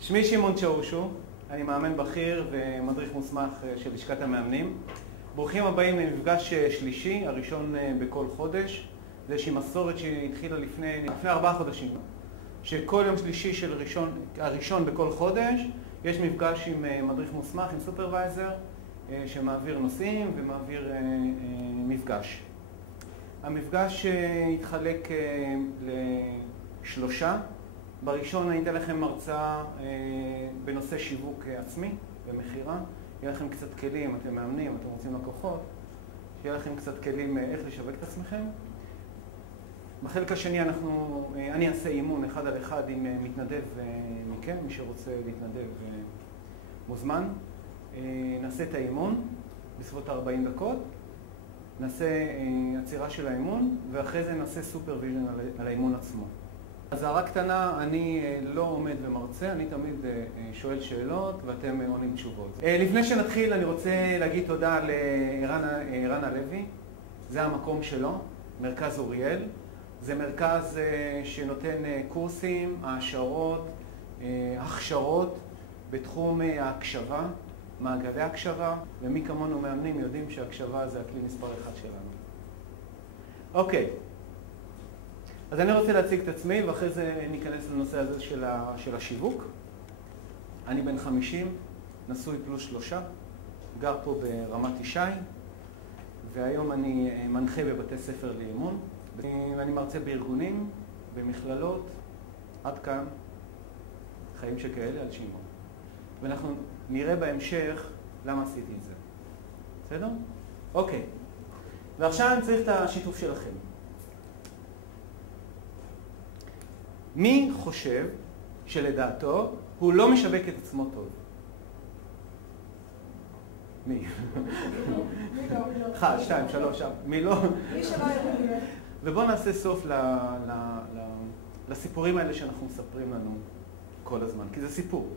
שמי שמעון צ'אושו, אני מאמן בכיר ומדריך מוסמך של לשכת המאמנים. ברוכים הבאים למפגש שלישי, הראשון בכל חודש. זה איזושהי מסורת שהתחילה לפני 4 חודשים. שכל יום שלישי של הראשון בכל חודש, יש מפגש עם מדריך מוסמך, עם סופרוויזר, שמעביר נושאים ומעביר מפגש. המפגש יתחלק ל3. בראשון אני אתן לכם הרצאה בנושא שיווק עצמי ומחירה. יהיה לכם קצת כלים, אתם מאמנים, אתם רוצים לקוחות, שיהיה לכם קצת כלים איך לשווק את עצמכם. בחלק השני אני אעשה אימון 1 על 1 עם מתנדב מכם, מי שרוצה להתנדב מוזמן. נעשה את האימון בסביבות 40 דקות, נעשה עצירה של האימון, ואחרי זה נעשה סופרוויז'ן על האימון עצמו. אז הערה קטנה, אני לא עומד ומרצה, אני תמיד שואל שאלות ואתם עונים תשובות. לפני שנתחיל אני רוצה להגיד תודה לערן הלוי, זה המקום שלו, מרכז אוריאל. זה מרכז שנותן קורסים, העשרות, הכשרות בתחום ההקשבה, מעגלי הקשבה, ומי כמונו מאמנים יודעים שההקשבה זה הכלי מספר 1 שלנו. אוקיי. אז אני רוצה להציג את עצמי, ואחרי זה ניכנס לנושא הזה של השיווק. אני בן 50, נשוי פלוס 3, גר פה ברמת ישי, והיום אני מנחה בבתי ספר לאימון. ואני מרצה בארגונים, במכללות, עד כאן, חיים שכאלה על שמעון. ואנחנו נראה בהמשך למה עשיתי את זה. בסדר? אוקיי. ועכשיו אני צריך את השיתוף שלכם. מי חושב שלדעתו הוא לא משווק את עצמו טוב? מי? 1, 2, 3, מי לא? מי שלא יגיד. ובואו נעשה סוף לסיפורים האלה שאנחנו מספרים לנו כל הזמן, כי זה סיפור.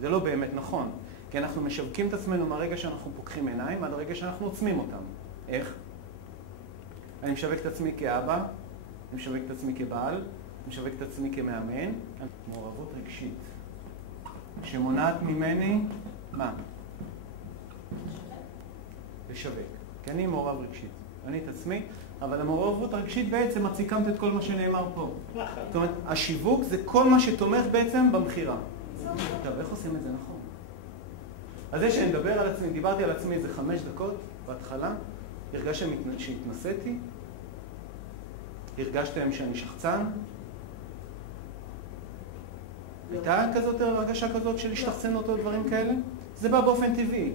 זה לא באמת נכון, כי אנחנו משווקים את עצמנו מהרגע שאנחנו פוקחים עיניים עד הרגע שאנחנו עוצמים אותם. איך? אני משווק את עצמי כאבא, אני משווק את עצמי כבעל, אני משווק את עצמי כמאמן. מעורבות רגשית שמונעת ממני, מה? לשווק. כי אני מעורב רגשית. אני את עצמי, אבל המעורבות הרגשית בעצם מציקמת את כל מה שנאמר פה. זאת אומרת, השיווק זה כל מה שתומך בעצם במחירה. טוב, איך עושים את זה נכון? אז זה שאני מדבר על עצמי, דיברתי על עצמי איזה 5 דקות בהתחלה, הרגשתם שהתנסיתי, הרגשתם שאני שחצן, הייתה כזאת הרגשה כזאת של השתחצנות או דברים כאלה? זה בא באופן טבעי.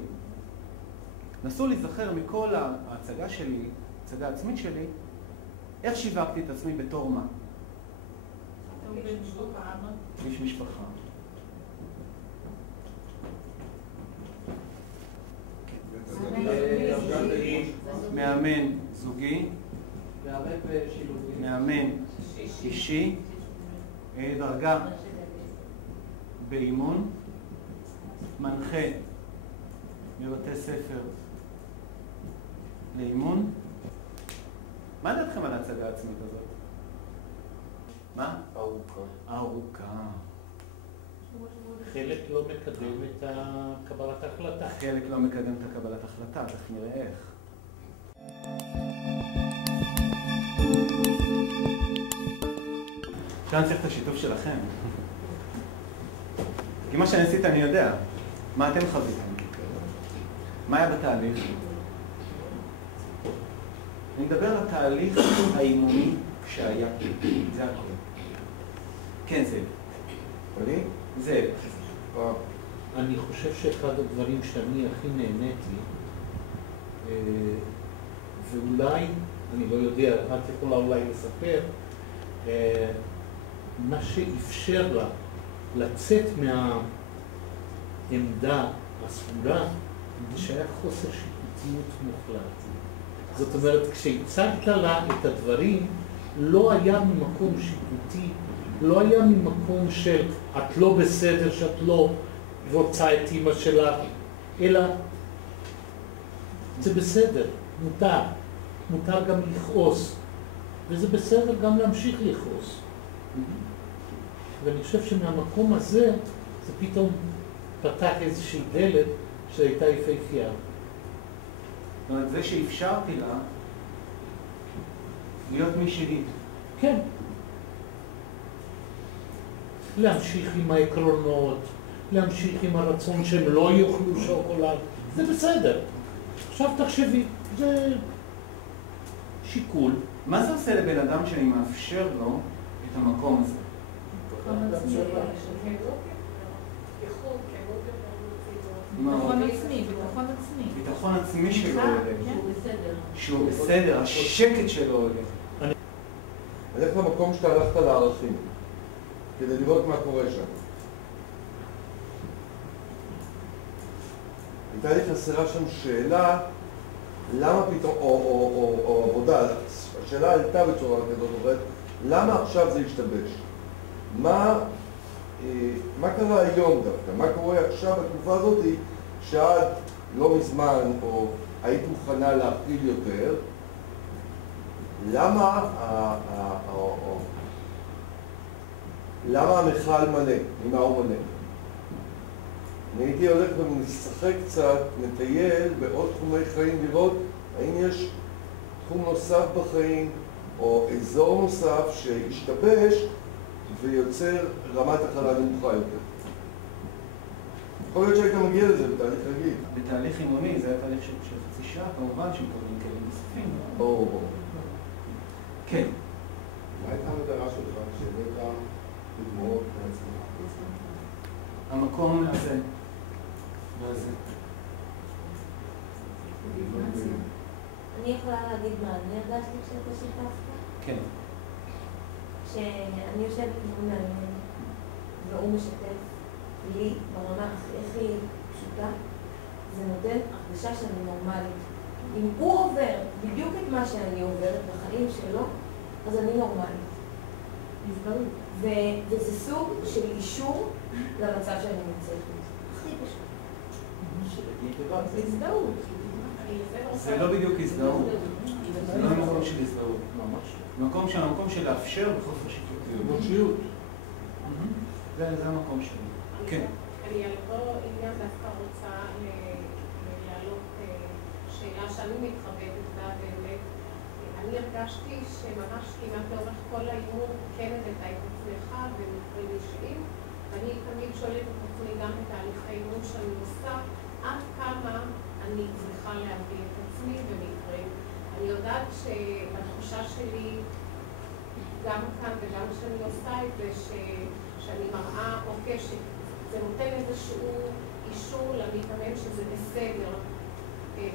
נסו להיזכר מכל ההצגה שלי, ההצגה העצמית שלי, איך שיווקתי את עצמי בתור מה? איש משפחה. מאמן זוגי, מאמן אישי, דרגה באימון, מנחה בבתי ספר לאימון. מה דעתכם על ההצגה העצמית הזאת? מה? ארוכה. חלק לא מקדם את קבלת ההחלטה. חלק לא מקדם את קבלת ההחלטה, תכף נראה איך. עכשיו אני צריך את השיתוף שלכם. כי מה שאני עשית אני יודע. מה אתם חוויתם? מה היה בתהליך? אני מדבר על התהליך האימוני שהיה. זה הכל. כן, זה. אולי? זה. אני חושב שאחד הדברים שאני הכי נהניתי, ואולי, אני לא יודע, את יכולה אולי לספר, מה שאפשר לה לצאת מהעמדה הסגורה, זה שהיה חוסר שיפוטיות מוחלט. זאת אומרת, כשהצגת לה את הדברים, לא היה ממקום שיפוטי, לא היה ממקום של את לא בסדר, שאת לא רוצה את אמא שלך, אלא זה בסדר, מותר גם לכעוס, וזה בסדר גם להמשיך לכעוס. ואני חושב שמהמקום הזה זה פתאום פתח איזושהי דלת שהייתה יפהפייה. זאת אומרת, זה שאפשרתי לה להיות מי שהיא. כן. להמשיך עם העקרונות, להמשיך עם הרצון שהם לא יאכלו שוקולד, זה בסדר. עכשיו תחשבי, זה שיקול. מה זה עושה לבן אדם שאני מאפשר לו את המקום הזה? ביטחון עצמי, ביטחון עצמי. ביטחון עצמי שלו עולה. שהוא בסדר, השקט שלו עולה. אני הולך למקום שאתה הלכת לערכים, כדי לראות מה קורה שם. הייתה לי חסרה שם שאלה, למה פתאום, או עבודה, השאלה עלתה בצורה כזאת, אומרת, למה עכשיו זה השתבש? מה קרה היום דווקא? מה קורה עכשיו בתקופה הזאת שעד לא מזמן, או היית מוכנה להפעיל יותר? למה המכל מלא? ממה הוא מלא? אני הייתי הולך ומשחק קצת, מטייל בעוד תחומי חיים, לראות האם יש תחום נוסף בחיים או אזור נוסף שהשתבש ויוצר רמת הכלה נמוכה יותר. יכול להיות שהיית מגיע לזה בתהליך רגיל. בתהליך אימוני, זה היה תהליך של חצי שעה, כמובן שמקבלים כלים נוספים. ברור. כן. מה הייתה המטרה שלך כשהבאת דוגמאות מעצמך? המקום הזה. אני יכולה להגיד מה אני הרגשתי כשאתה שיתפת? כן. שאני יושבת מול מעניין והוא משתף לי ברמה הכי פשוטה, זה נותן הרגשה שאני נורמלית. אם הוא עובר בדיוק את מה שאני עוברת בחיים שלו, אז אני נורמלית. וזה סוג של אישור למצב שאני נמצאת. הכי פשוט. הזדהות. זה לא בדיוק הזדהות. זה לא מקום של הזדהות. המקום של לאפשר בחוסר שיפוטיות. זה המקום שלי. כן. אני על אותו עניין דווקא רוצה להעלות שאלה שאני מתחבטת בה באמת. אני הרגשתי שממש כמעט לאורך כל האימון כן הבאת את עצמך במקרים אישיים, ואני תמיד שואלת את עצמי גם בתהליך האימון שאני עושה, עד כמה אני צריכה להביא את עצמי במקרים. אני יודעת שבתחושה שלי, גם כאן וגם כשאני עושה את זה, שאני מראה או קשת, זה נותן איזשהו אישור למתאמן שזה בסדר.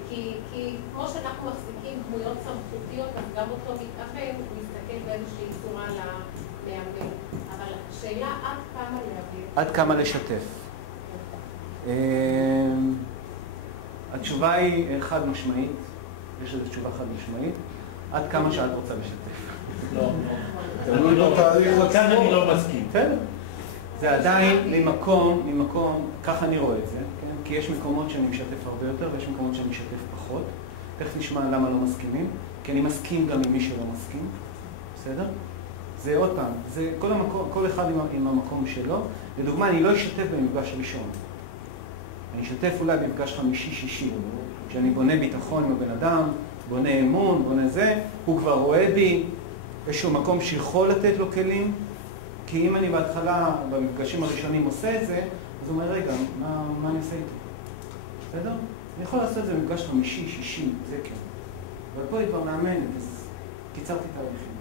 כי כמו שאנחנו מחזיקים דמויות סמכותיות, אז גם אותו מתאמן, הוא מסתכל באיזושהי צורה למאמן. אבל השאלה עד כמה להביא. עד כמה לשתף. התשובה היא חד משמעית, יש איזו תשובה חד משמעית, עד כמה שאת רוצה לשתף. לא, כאן אני לא מסכים. זה עדיין ממקום, ככה אני רואה את זה, כן? כי יש מקומות שאני משתף הרבה יותר ויש מקומות שאני משתף פחות. תכף נשמע למה לא מסכימים, כי אני מסכים גם עם מי שלא מסכים, בסדר? זה עוד פעם, זה כל אחד עם המקום שלו. לדוגמה, אני לא אשתף במפגש ראשון. אני אשתף אולי במפגש חמישי-שישי, כשאני בונה ביטחון עם הבן אדם, בונה אמון, בונה זה, הוא כבר רואה בי איזשהו מקום שיכול לתת לו כלים, כי אם אני בהתחלה, במפגשים הראשונים עושה את זה, אז הוא אומר, רגע, מה אני עושה איתו? בסדר? אני יכול לעשות את זה במפגש חמישי, שישי, זה כן. אבל פה היא כבר מאמנת, אז קיצרתי תהליכים.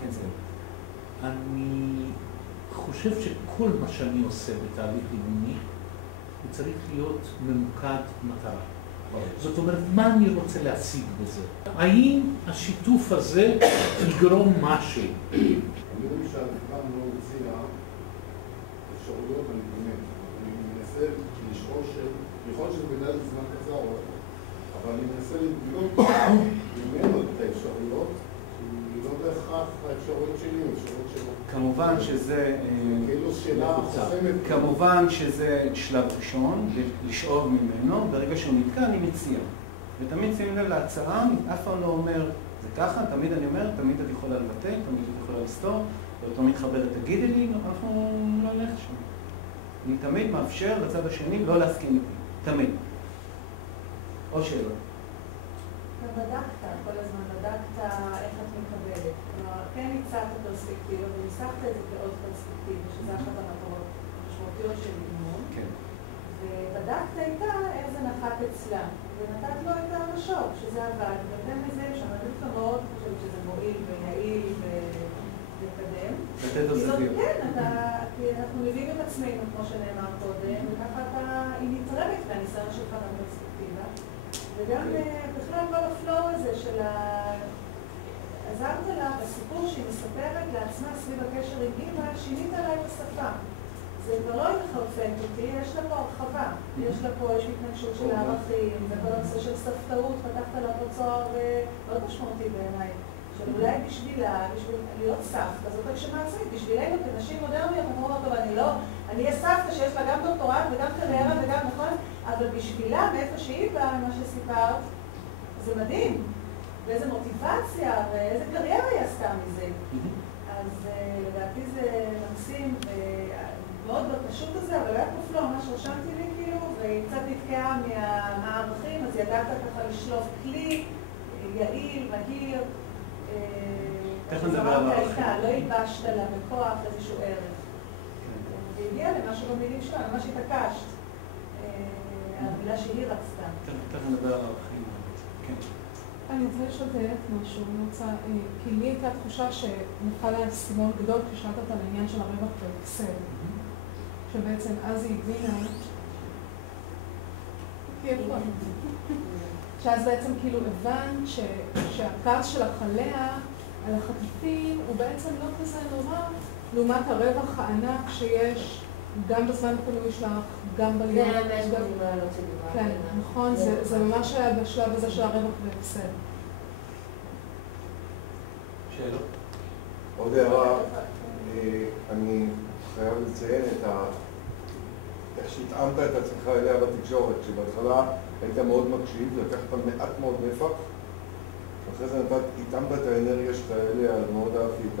כן, זהו. אני חושב שכל מה שאני עושה בתהליך אימוני, הוא צריך להיות ממוקד מטרה. זאת אומרת, מה אני רוצה להשיג בזה? האם השיתוף הזה יגרום משהו? אני למשל פעם לא הציע אפשרויות למתאמן. אני מנסה לשאול יכול להיות שזה בדרך זמן קצר, אבל אני מנסה לבדוק ממנו את האפשרויות, כי לא בהכרח האפשרויות שלי, האפשרויות שלו. כמובן שזה... כאילו שאלה חוסמת. כמובן שזה שלב ראשון, לשאוב ממנו, ברגע שהוא נתקע אני מציע. ותמיד שימו לב להצעה, אף פעם לא אומר, זה ככה, תמיד אני אומר, תמיד את יכולה לבטא, תמיד את יכולה לסתור, ואותו מתחברת, תגידי לי, אנחנו לא נלך שם. אני תמיד מאפשר לצד השני לא להסכים איתי. תמיד. עוד שאלות. ובדקת, כל הזמן בדקת איך את מקבלת. כלומר, כן הצעת פרספקטיבה וניסחת את זה כעוד פרספקטיבה, שזה אחת המטרות המשמעותיות של אימון. כן. ובדקת איתה איך זה נחת אצלה. ונתת לו את הרשוב, שזה עבד. ובהתאם לזה, שהמדריך מאוד חושבת שזה מועיל ויעיל וקדם. לתת לו סביר. כן, כי אנחנו מביאים את עצמנו, כמו שנאמר קודם, וככה היא נתרמת מהניסיון שלך בפרספקטיבה. וגם בכלל כל הפלואו הזה של עזרת לה בסיפור שהיא מספרת לעצמה סביב הקשר עם אמא, שינית לה את השפה. זה כבר לא מחרפנת אותי, יש לה פה הרחבה. יש התנגשות של הערכים, וכל הנושא של ספתאות, פתחת לה פה צוהר מאוד משמעותי בעיניי. שאולי בשבילה, בשביל להיות סבתא, זאת הגשמה עצמית, בשבילנו כנשים מודרניות, אנחנו אומרות, טוב, אני אהיה סבתא שיש לה גם דוקטורט וגם קריירה וגם נכון, אבל בשבילה, מאיפה שהיא באה, מה שסיפרת, זה מדהים. ואיזה מוטיבציה, ואיזה קריירה היא עשתה מזה. אז לדעתי זה מקסים, ומאוד בפשוט הזה, אבל היה פופלו, ממש רשמתי לי כאילו, והיא קצת נתקעה מהערכים, אז ידעת ככה לשלוף כלי, יעיל, מהיר, איך נדבר על הערכים? לא ילבשת לה בכוח איזשהו ערך. והגיעה למשהו במילים שלה, ממש התעקשת. המילה שהיא רצתה. תכף נדבר על הערכים. כן. אני רוצה לשתף משהו, כי לי הייתה תחושה שנפל לה סימון גדול כששאלת אותה לעניין של הרווח באקסל. שבעצם אז היא הבינה, שאז בעצם כאילו הבנת שהכעס שלך עליה, על החטיפים, הוא בעצם לא כזה נורא, לעומת הרווח הענק שיש גם בזמן הפנוי שלך, גם בליון. זה ממש בדיוק לא שדיברה. כן, נכון, זה ממש היה בשלב הזה של הרווח באקסל. שאלות? עוד הערה, אני חייב לציין איך שהתאמת את עצמך אליה בתקשורת, שבהתחלה היית מאוד מקשיב, לקחת מעט מאוד נפח, ואחרי זה התאמת את האנרגיה שלך אליה, מאוד אהבתי את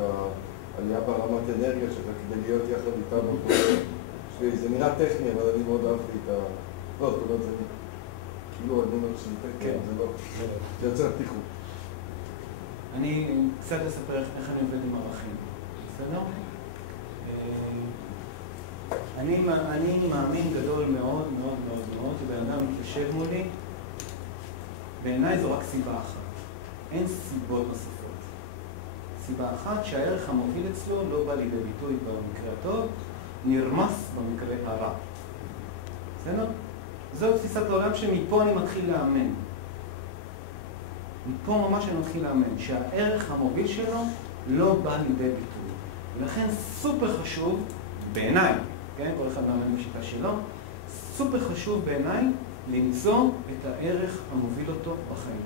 העלייה ברמת אנרגיה שלך כדי להיות יחד איתה בפרויקט. זה נראה טכני, אבל אני מאוד אהבתי את ה... לא, זאת אומרת, זה כאילו אני אומר שזה טכני, זה לא... זה יוצר פתיחות. אני קצת אספר איך אני עובד עם ערכים, בסדר? אני מאמין גדול מאוד מאוד מאוד מאוד שבן אדם מתיישב מולי, בעיניי זו רק סיבה אחת, אין סיבות נוספות. סיבה אחת שהערך המוביל אצלו לא בא לידי ביטוי במקרה הטוב, נרמס במקרה הרע. בסדר? זו תפיסת העולם שמפה אני מתחיל לאמן. מפה ממש אני מתחיל לאמן, שהערך המוביל שלו לא בא לידי ביטוי. ולכן סופר חשוב בעיניי, כן? כל אחד מאמן בשיטה שלו, סופר חשוב בעיניי למצוא את הערך המוביל אותו בחיים.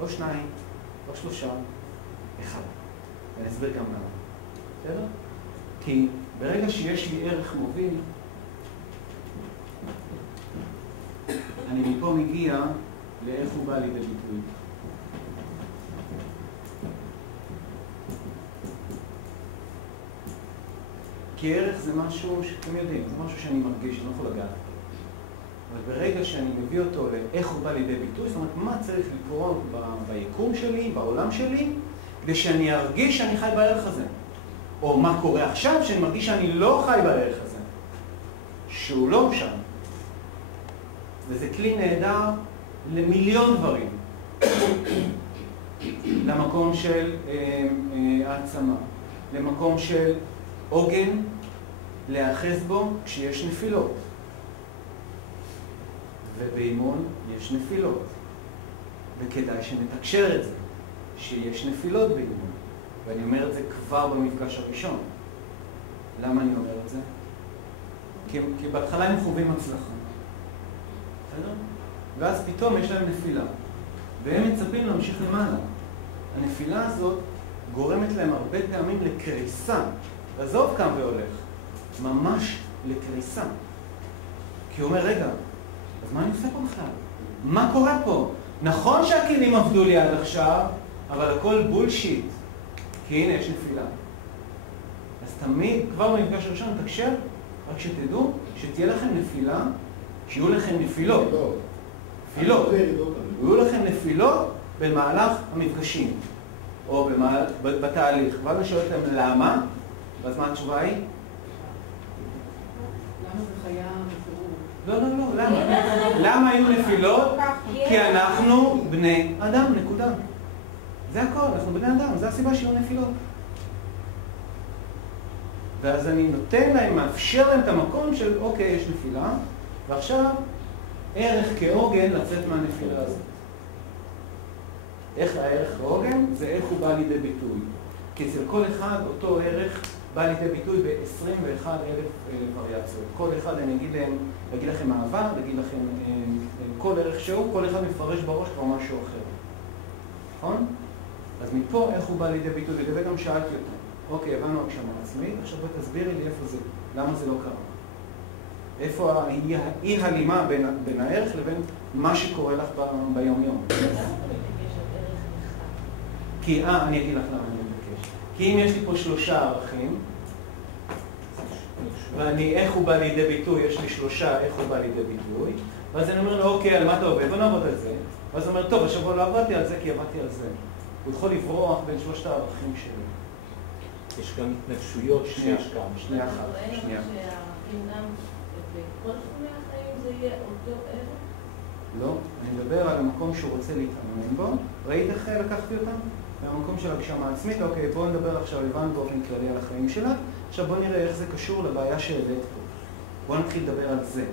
לא שניים, לא שלושה, אחד. ואני אסביר גם למה. בסדר? כי ברגע שיש לי ערך מוביל, אני מפה מגיע לאיך הוא בא לידי ביטוי. כי ערך זה משהו שאתם יודעים, זה משהו שאני מרגיש, אני לא יכול לגעת. אבל ברגע שאני מביא אותו לאיך הוא בא לידי ביטוי, זאת אומרת, מה צריך לקרות ביקום שלי, בעולם שלי, כדי שאני ארגיש שאני חי בערך הזה. או מה קורה עכשיו שאני מרגיש שאני לא חי בערך הזה. שהוא לא שם. וזה כלי נהדר למיליון דברים. למקום של העצמה, למקום של עוגן, להאחז בו כשיש נפילות. ובאימון יש נפילות. וכדאי שנתקשר את זה, שיש נפילות באימון. ואני אומר את זה כבר במפגש הראשון. למה אני אומר את זה? כי בהתחלה הם חווים הצלחה. בסדר? ואז פתאום יש להם נפילה. והם מצפים להמשיך למעלה. הנפילה הזאת גורמת להם הרבה פעמים לקריסה. עזוב קם והולך. ממש לקריסה. כי הוא אומר, רגע, אז מה אני עושה פה בכלל? מה קורה פה? נכון שהכלים עבדו לי עד עכשיו, אבל הכל בולשיט. כי הנה יש נפילה. אז תמיד, כבר במפגש הראשון, תקשר, רק שתדעו שתהיה לכם נפילה, שיהיו לכם נפילות. נפילות. יהיו לכם נפילות במהלך המפגשים, או בתהליך. ואז אני שואל אתם למה, ואז מה התשובה היא? למה זה חיה בפירור? לא, למה? למה היו נפילות? כי אנחנו בני אדם, נקודה. זה הכל, אנחנו בני אדם, זה הסיבה שיהיו נפילות. ואז אני נותן להם, מאפשר להם את המקום של אוקיי, יש נפילה, ועכשיו ערך כעוגן לצאת מהנפילה הזאת. איך הערך כעוגן? זה איך הוא בא לידי ביטוי. כי אצל כל אחד אותו ערך בא לידי ביטוי ב-21,000 וריאציות. כל אחד אני אגיד לכם אהבה, אגיד לכם כל ערך שהוא, כל אחד מפרש בראש כבר משהו אחר. נכון? אז מפה איך הוא בא לידי ביטוי, ובאמת גם שאלתי אותו. אוקיי, הבנו הגשמה עצמית, עכשיו בואי תסבירי לי איפה זה, למה זה לא קרה. איפה האי הלימה בין הערך לבין מה שקורה לך ביום-יום. כי, אני אגיד לך למה אני מבקש. כי אם יש לי פה 3 ערכים, ואני, איך הוא בא לידי ביטוי, יש לי 3, איך הוא בא לידי ביטוי, ואז אני אומר לו, אוקיי, על מה אתה עובד? בוא נעבוד על זה. ואז הוא אומר, טוב, השבוע לא עבדתי על זה כי עבדתי על זה. הוא יכול לברוח בין 3 הערכים שלי. יש גם התנגשויות שיש כאן. שנייה אחת. שהערכים גם בכל תחומי החיים זה יהיה אותו ערך? לא, אני מדבר על המקום שהוא רוצה להתאמן בו. ראית איך לקחתי אותם? מהמקום של הגשמה עצמית. אוקיי, בואו נדבר עכשיו, הבנו באופן כללי על החיים שלה. עכשיו בואו נראה איך זה קשור לבעיה שהעלית פה. בואו נתחיל לדבר על זה.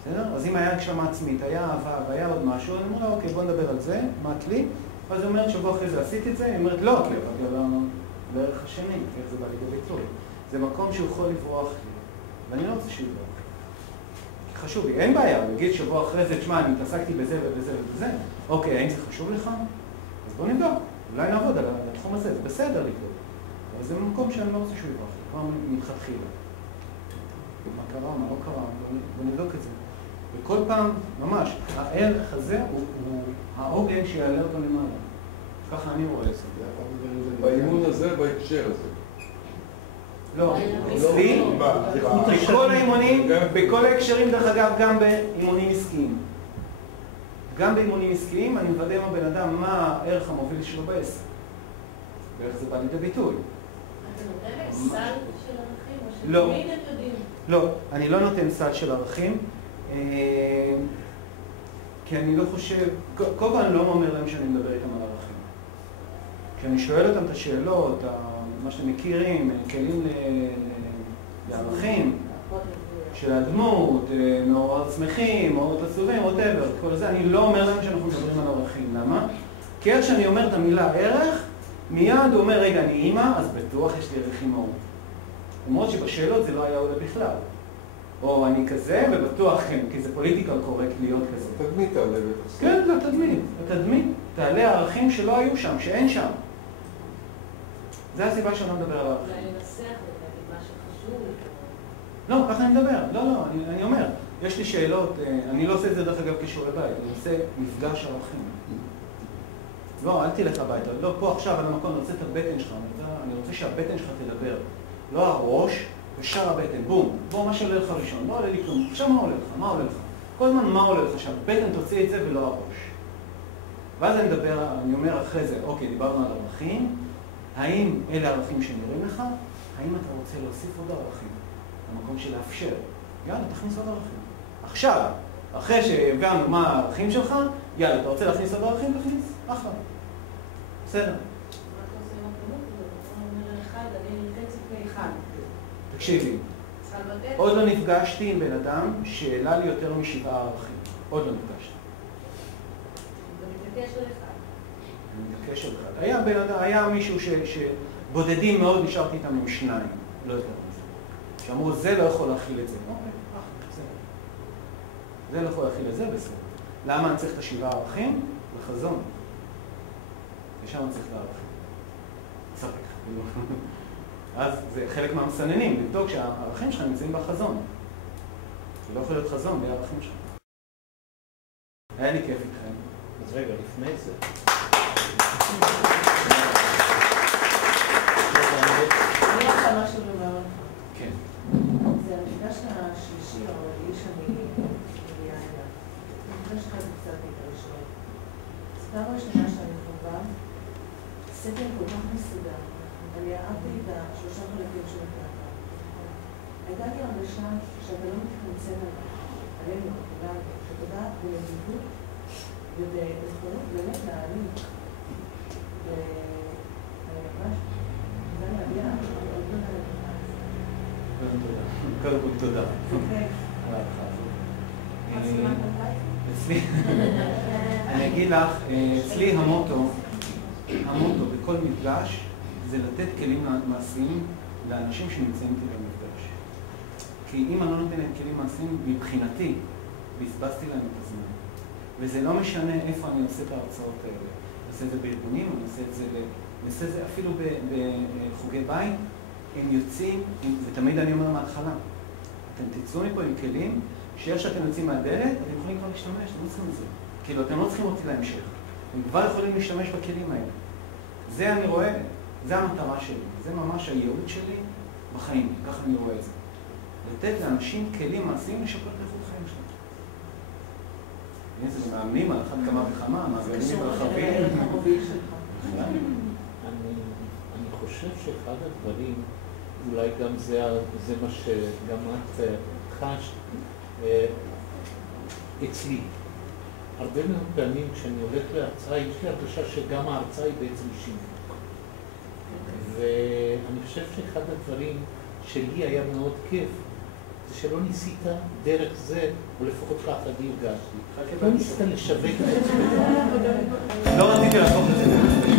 בסדר? אז אם היה הגשמה עצמית, היה אהבה והיה עוד משהו, אני אומר לה, אוקיי, בואו נדבר על זה, מה לי? אז היא אומרת, שבוע אחרי זה עשיתי את זה, היא אומרת, לא, כי עברתי על הערך השני, איך זה בא לידי ביטוי. זה מקום שהוא יכול לברוח לי, ואני לא רוצה שהוא יברח. חשוב לי, אין בעיה, הוא יגיד שבוע אחרי זה, תשמע, אני התעסקתי בזה ובזה ובזה. אוקיי, האם זה חשוב לך? אז בוא נבדוק, אולי נעבוד על התחום הזה, זה בסדר לבדוק. אבל זה מקום שאני לא רוצה שהוא יברח, כבר מתחילה. מה קרה, מה לא קרה, בוא נבדוק את זה. וכל פעם, ממש, הערך הזה הוא העוגן שיעלה אותו למעלה. ככה אני רואה את זה. באימון הזה, בהקשר הזה. לא, אצלי, בכל האימונים, בכל ההקשרים, דרך אגב, גם באימונים עסקיים. גם באימונים עסקיים, אני מוודא עם הבן אדם מה הערך המוביל שלו בעסק. ואיך זה בא לידי ביטוי. אתה נותן להם סל של ערכים? או לא. שתמיד הם יודעים? לא, אני לא נותן סל של ערכים. כי אני לא חושב, קודם כל אני לא אומר להם שאני מדבר איתם על ערכים. כשאני שואל אותם את השאלות, מה שאתם מכירים, כלים לערכים, של הדמות, מאורעות שמחים, מאורעות עצובים, whatever, כל זה, אני לא אומר להם שאנחנו מדברים על ערכים. למה? כי איך שאני אומר את המילה ערך, מיד הוא אומר, רגע, אני אימא, אז בטוח יש לי ערך אימהות. למרות שבשאלות זה לא היה עולה בכלל. או אני כזה, ובטוח כן, כי זה פוליטיקל קורקט להיות כזה. תדמית תעלה בטח. כן, זה התדמית. תעלה ערכים שלא היו שם, שאין שם. זה הסיבה שאני לא מדבר על ערכים. אולי לנסח ולהגיד מה שחשוב. לא, ככה אני מדבר. לא, אני אומר. יש לי שאלות, אני לא עושה את זה דרך אגב כשיעורי בית, אני עושה מפגש ערכים. לא, אל תלך הביתה. לא, פה עכשיו על המקום, אני רוצה את הבטן שלך. אני רוצה שהבטן שלך תדבר. לא הראש, ושאר הבטן, בום. בוא, מה שעולה לך ראשון. לא עולה לי כלום. עכשיו מה עולה לך? מה עולה לך? כל הזמן מה עולה לך? שהבטן תוציא את זה ולא הראש. ואז אני אומר אחרי זה, אוקיי, דיברנו על ערכים. האם אלה הערכים שנראים לך? האם אתה רוצה להוסיף עוד ערכים? במקום של לאפשר. יאללה, תכניס עוד ערכים. עכשיו, אחרי שהבנו מה הערכים שלך, יאללה, אתה רוצה להכניס עוד ערכים? תכניס. אחלה. בסדר. מה אתה עושה עם הכמות הזאת? אתה אומר אחד, אני נלחצת מאחד. תקשיבי. עוד לא נפגשתי עם בן אדם שהעלה לי יותר מ7 ערכים. עוד לא נפגשתי. אתה מתעקש על אחד. אני מתעקש על אחד. היה מישהו שבודדים מאוד נשארתי איתם עם 2. לא יותר מזה. שאמרו, זה לא יכול להכיל את זה. אוקיי, בסדר. זה לא יכול להכיל את זה, בסדר. למה אני צריך את 7 ערכים? לחזון. ושם אני צריך את הערכים. ספק. אז זה חלק מהמסננים, לבדוק שהערכים שלך נמצאים בחזון. זה לא יכול להיות חזון בלי הערכים שלך. היה לי כיף איתכם. אז רגע, לפני זה. אני רוצה משהו לומר לך. כן. אהבתי את השלושה חלקים של התיאטרון. הייתה לי הרגשה שאתה לא מתקמצן עלינו, שתודה בנדיבות ובנכונות באמת להעניק. ממש, זה להגיע עוד יותר לתוכן. קודם כל תודה. אוקיי. אני אגיד לך, אצלי המוטו בכל מפגש זה לתת כלים מעשיים לאנשים שנמצאים איתי במפגש. כי אם אני לא נותן להם כלים מעשיים, מבחינתי, בזבזתי להם את הזמן. וזה לא משנה איפה אני עושה את ההרצאות האלה. אני עושה את זה בארגונים, אני עושה את זה אפילו בחוגי בית. הם יוצאים, ותמיד אני אומר מההתחלה, אתם תצאו מפה עם כלים, שאיך שאתם יוצאים מהדלת, אתם יכולים כבר להשתמש, אתם לא צריכים את זה. כאילו, אתם לא צריכים אותי להמשך. אתם כבר יכולים להשתמש בכלים האלה. זה אני רואה, זה המטרה שלי. זה ממש הייעוד שלי בחיים, ככה אני רואה את זה. לתת לאנשים כלים מעשיים לשפר את איכות חיים שלהם. זה מאמנים על אחת כמה וכמה, מאמנים ברחבים. אני חושב שאחד הדברים, אולי גם זה מה שגם את חשת, אצלי. הרבה מאוד פעמים כשאני הולך להרצאה, יש לי הרגשה שגם ההרצאה היא בעצם שיווק. ואני חושב שאחד הדברים שלי היה מאוד כיף, זה שלא ניסית דרך זה, או לפחות ככה אני הרגשתי. לא ניסית לשווק את עצמך. לא רציתי להפוך את זה.